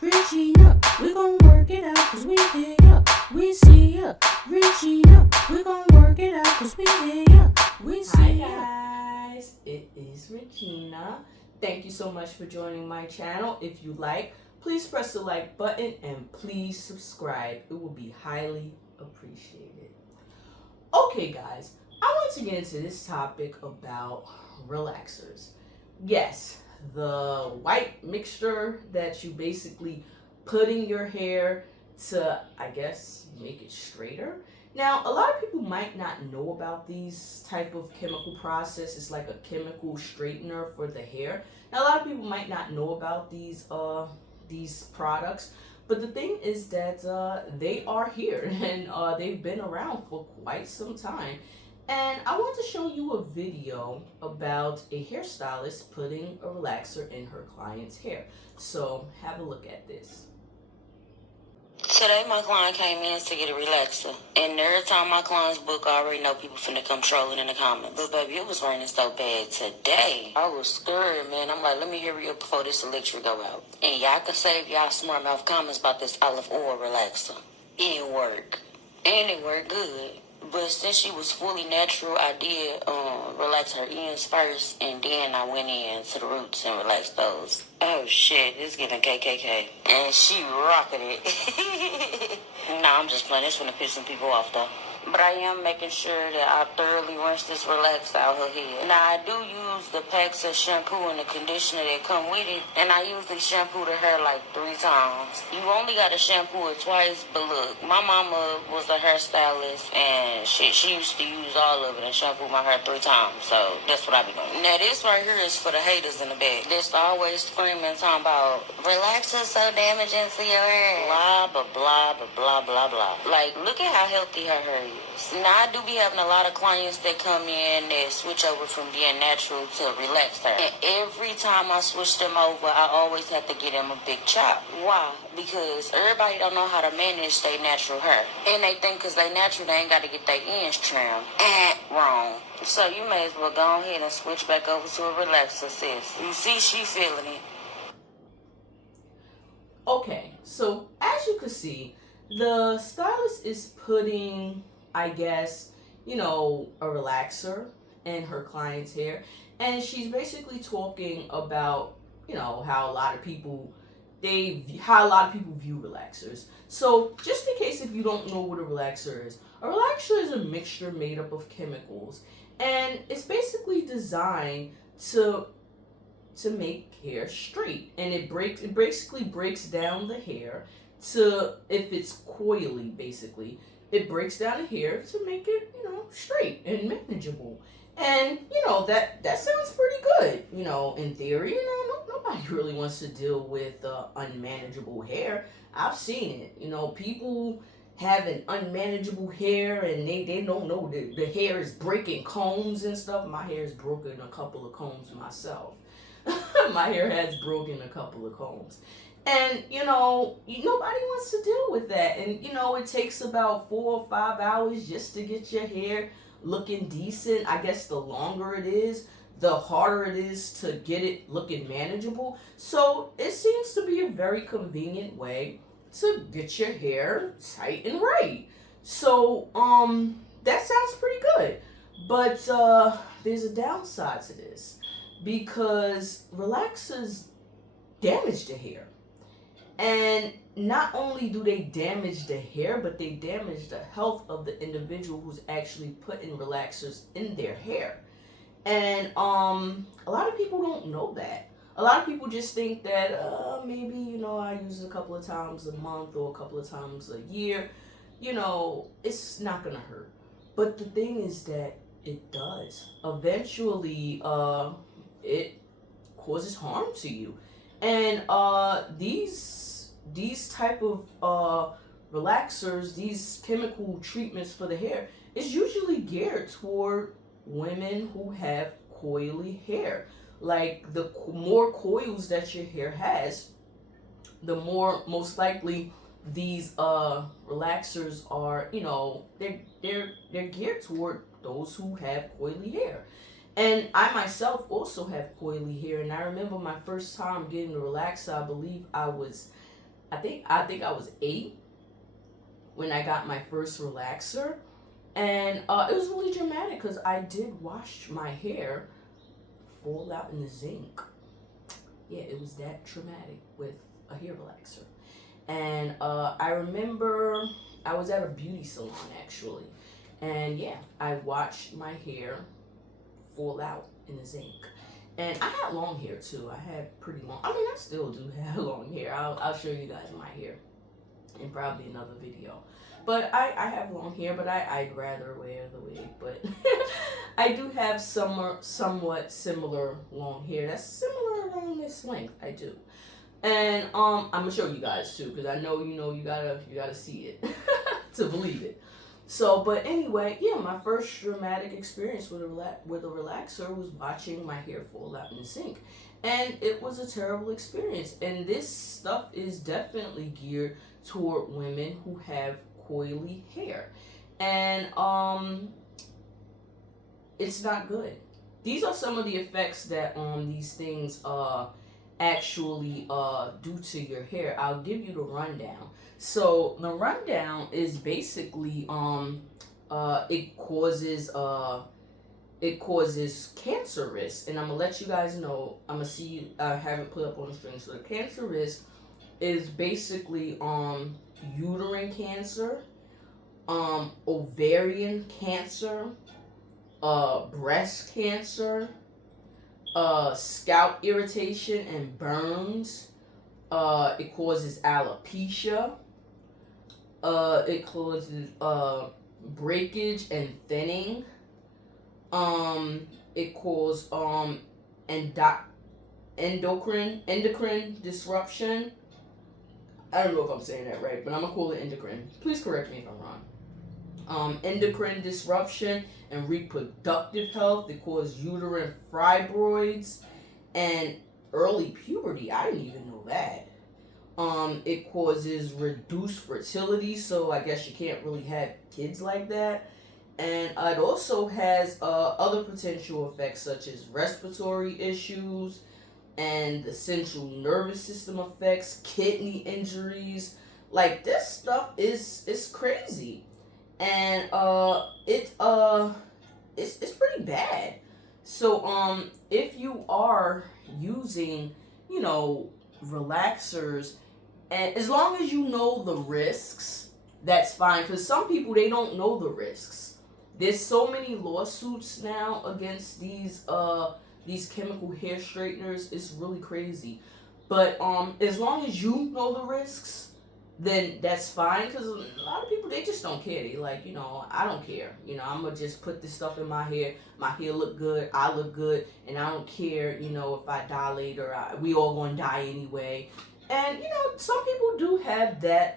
Regina, we gon' work it out cause we hear ya. We see ya, Regina, we gon' work it out cause we hear ya. We see ya. Hi guys, it is Regina. Thank you so much for joining my channel. If you like, please press the like button and please subscribe. It will be highly appreciated. Okay guys, I want to get into this topic about relaxers. Yes, the white mixture that you basically put in your hair to, I guess, make it straighter. Now, a lot of people might not know about these type of chemical process. It's like a chemical straightener for the hair. Now, a lot of people might not know about these products, but the thing is that they are here and they've been around for quite some time. And I want to show you a video about a hairstylist putting a relaxer in her client's hair. So have a look at this. Today my client came in to get a relaxer. And every time my clients book, I already know people finna come trolling in the comments. But baby, it was raining so bad today. I was scared, man. I'm like, let me hurry up before this electric go out. And y'all can save y'all smart mouth comments about this olive oil relaxer. It worked. And it worked good. But since she was fully natural, I did relax her ends first, and then I went in to the roots and relaxed those. Oh shit, this is giving KKK. And she rocking it. Nah, I'm just playing. This gonna piss some people off though. But I am making sure that I thoroughly rinse this relaxer out her head. Now, I do use the packs of shampoo and the conditioner that come with it. And I usually shampoo the hair like 3 times. You only got to shampoo it twice, but look, my mama was a hairstylist and shit, she used to use all of it and shampoo my hair 3 times. So that's what I be doing. Now, this right here is for the haters in the back. That's always screaming, talking about, relaxer's so damaging to your hair. Blah, blah, blah, blah, blah, blah. Like, look at how healthy her hair is. Now, I do be having a lot of clients that come in that switch over from being natural to relaxed hair. And every time I switch them over, I always have to get them a big chop. Why? Because everybody don't know how to manage their natural hair. And they think because they natural, they ain't got to get their ends trimmed. Wrong. So you may as well go ahead and switch back over to a relaxer, sis. You see, she feeling it. Okay, so as you can see, the stylist is putting, I guess, a relaxer in her client's hair. And she's basically talking about, how a lot of people view relaxers. So just in case if you don't know what a relaxer is a mixture made up of chemicals. And it's basically designed to make hair straight. And it basically breaks down the hair to, if it's coily, basically, it breaks down the hair to make it, straight and manageable. And, that sounds pretty good, in theory. Nobody really wants to deal with unmanageable hair. I've seen it. People having unmanageable hair and they don't know the hair is breaking combs and stuff. My hair has broken a couple of combs myself. My hair has broken a couple of combs. And, nobody wants to deal with that. And, it takes about 4 or 5 hours just to get your hair looking decent. I guess the longer it is, the harder it is to get it looking manageable. So it seems to be a very convenient way to get your hair tight and right. So, that sounds pretty good. But there's a downside to this, because relaxers damage the hair. And not only do they damage the hair, but they damage the health of the individual who's actually putting relaxers in their hair. And a lot of people don't know that. A lot of people just think that maybe, I use it a couple of times a month or a couple of times a year. It's not going to hurt. But the thing is that it does. Eventually, it causes harm to you. And these type of relaxers, these chemical treatments for the hair, is usually geared toward women who have coily hair. Like, the more coils that your hair has, the more most likely these relaxers are, they're geared toward those who have coily hair. And I myself also have coily hair, and I remember my first time getting a relaxer. I believe I think I was 8 when I got my first relaxer, and it was really dramatic because I did wash my hair fall out in the zinc. Yeah, it was that traumatic with a hair relaxer. And I remember I was at a beauty salon actually, and yeah, I watched my hair fall out in the zinc. And I had long hair too. I had pretty long. I mean, I still do have long hair. I'll show you guys my hair in probably another video. But I have long hair, but I'd rather wear the wig. But I do have somewhat similar long hair. That's similar around this length. I do. And I'm gonna show you guys too, because I know you gotta see it to believe it. So, but anyway, yeah, my first dramatic experience with a relaxer was watching my hair fall out in the sink, and it was a terrible experience. And this stuff is definitely geared toward women who have coily hair, and it's not good. These are some of the effects that these things actually do to your hair. I'll give you the rundown. So the rundown is basically it causes cancer risk, and I'm gonna let you guys know. I have it put up on the screen. So the cancer risk is basically uterine cancer, ovarian cancer, breast cancer, scalp irritation and burns. It causes alopecia. It causes breakage and thinning. It causes endocrine disruption. I don't know if I'm saying that right, but I'm gonna call it endocrine. Please correct me if I'm wrong. Endocrine disruption and reproductive health. It causes uterine fibroids and early puberty. I didn't even know that. It causes reduced fertility, so I guess you can't really have kids like that. And it also has other potential effects such as respiratory issues and the central nervous system effects, kidney injuries. Like, this stuff is crazy, and it's pretty bad. So if you are using relaxers, and as long as you know the risks, that's fine. Because some people, they don't know the risks. There's so many lawsuits now against these chemical hair straighteners. It's really crazy. But as long as you know the risks, then that's fine. Because a lot of people, they just don't care. They like, I don't care. I'm gonna just put this stuff in my hair. My hair look good. I look good, and I don't care. If I die later, we all gonna die anyway. And some people do have that.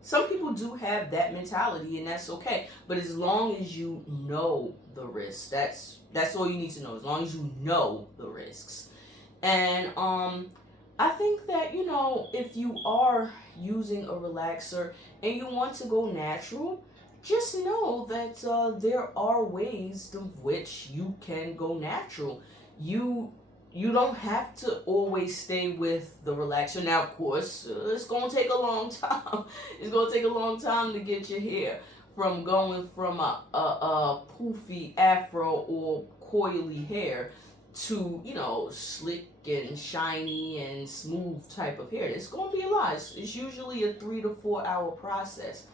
Some people do have that mentality, and that's okay. But as long as you know the risks, that's all you need to know. As long as you know the risks, and I think that if you are using a relaxer and you want to go natural, just know that there are ways of which you can go natural. You don't have to always stay with the relaxer. Now, of course, it's going to take a long time. It's going to take a long time to get your hair from going from a poofy afro or coily hair to, slick and shiny and smooth type of hair. It's going to be a lot. It's usually a 3 to 4 hour process,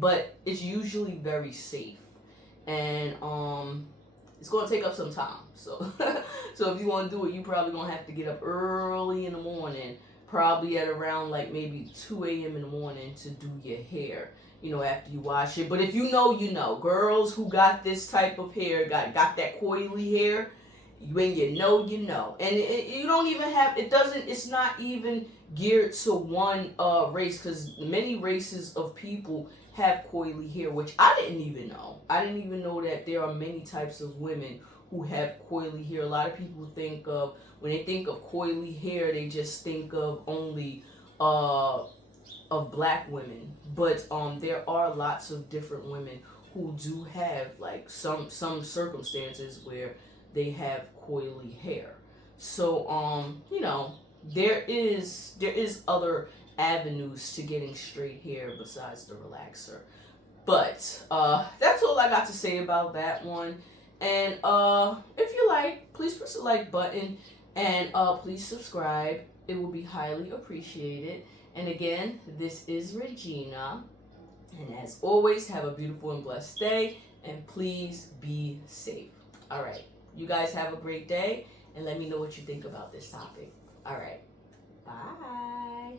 but it's usually very safe. And it's going to take up some time. So so if you want to do it, you probably going to have to get up early in the morning, probably at around like maybe 2 a.m. in the morning to do your hair, after you wash it. But if you know. Girls who got this type of hair, got that coily hair, when you know. And you don't even have, it's not even geared to one race, because many races of people have coily hair, which I didn't even know. I didn't even know that there are many types of women who have coily hair. A lot of people think of, when they think of coily hair, they just think of only of black women. But there are lots of different women who do have like some circumstances where they have coily hair. So you know, there is other avenues to getting straight hair besides the relaxer. But that's all I got to say about that one. And if you like, please press the like button and please subscribe. It will be highly appreciated. And again, this is Regina. And as always, have a beautiful and blessed day. And please be safe. All right. You guys have a great day. And let me know what you think about this topic. All right. Bye.